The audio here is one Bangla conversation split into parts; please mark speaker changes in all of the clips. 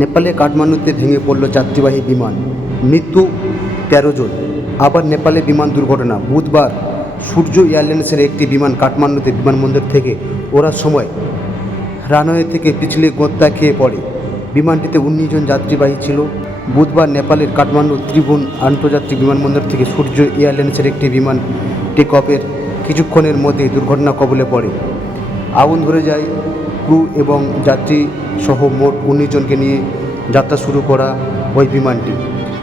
Speaker 1: নেপালে কাঠমান্ডুতে ভেঙে পড়ল যাত্রীবাহী বিমান। মৃত্যু তেরো জন। আবার নেপালে বিমান দুর্ঘটনা। বুধবার সূর্য এয়ারলাইন্সের একটি বিমান কাঠমান্ডুতে বিমানবন্দর থেকে ওড়ার সময় রানওয়ে থেকে পিছলে গোত্তা খেয়ে পড়ে। বিমানটিতে উনিশ জন যাত্রীবাহী ছিল। বুধবার নেপালের কাঠমান্ডু ত্রিভুবন আন্তর্জাতিক বিমানবন্দর থেকে সূর্য এয়ারলাইন্সের একটি বিমান টেক অফের কিছুক্ষণের মধ্যেই দুর্ঘটনা কবলে পড়ে। আগুন ধরে যায় ক্রু এবং যাত্রী সহ মোট উনিশ জনকে নিয়ে যাত্রা শুরু করা ওই বিমানটি।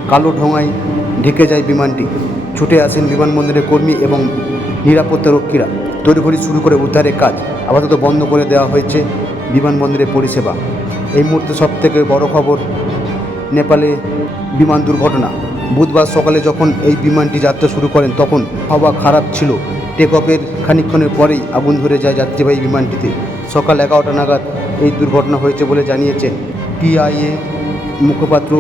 Speaker 1: কালো ঢোঙায় ঢেকে যায় বিমানটি। ছুটে আসেন বিমানবন্দরের কর্মী এবং নিরাপত্তা রক্ষীরা। তড়িঘড়ি শুরু করে উদ্ধারের কাজ আপাতত বন্ধ করে দেওয়া হয়েছে বিমানবন্দরের পরিষেবা। এই মুহূর্তে সবথেকে বড় খবর, নেপালে বিমান দুর্ঘটনা। বুধবার সকালে যখন এই বিমানটি যাত্রা শুরু করেন, তখন হাওয়া খারাপ ছিল। টেক অফের খানিকক্ষণের পরেই আগুন ধরে যায় যাত্রীবাহী বিমানটিতে। সকাল এগারোটা নাগাদ এই দুর্ঘটনা হয়েছে বলে জানিয়েছেন টিআইএ মুখপাত্র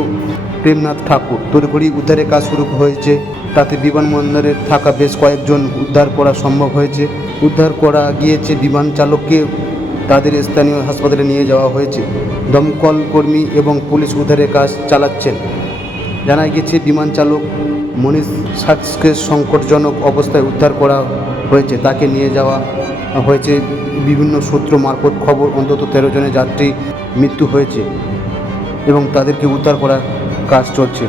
Speaker 1: প্রেমনাথ ঠাকুর। তড়িঘড়ি উদ্ধারের কাজ শুরু হয়েছে, তাতে বিমানবন্দরে থাকা বেশ কয়েকজন উদ্ধার করা সম্ভব হয়েছে। উদ্ধার করা গিয়েছে বিমান চালককে, তাদের স্থানীয় হাসপাতালে নিয়ে যাওয়া হয়েছে। দমকল কর্মী এবং পুলিশ উদ্ধারের কাজ চালাচ্ছেন। জানা গেছে বিমান চালক মনীষ সাক্সকে সংকটজনক অবস্থায় উদ্ধার করা হয়েছে। তাকে নিয়ে যাওয়া হয়েছে বিভিন্ন সূত্র মারফত খবর, অন্তত তেরো জনের যাত্রী মৃত্যু হয়েছে এবং তাদেরকে উদ্ধার করার কাজ চলছে।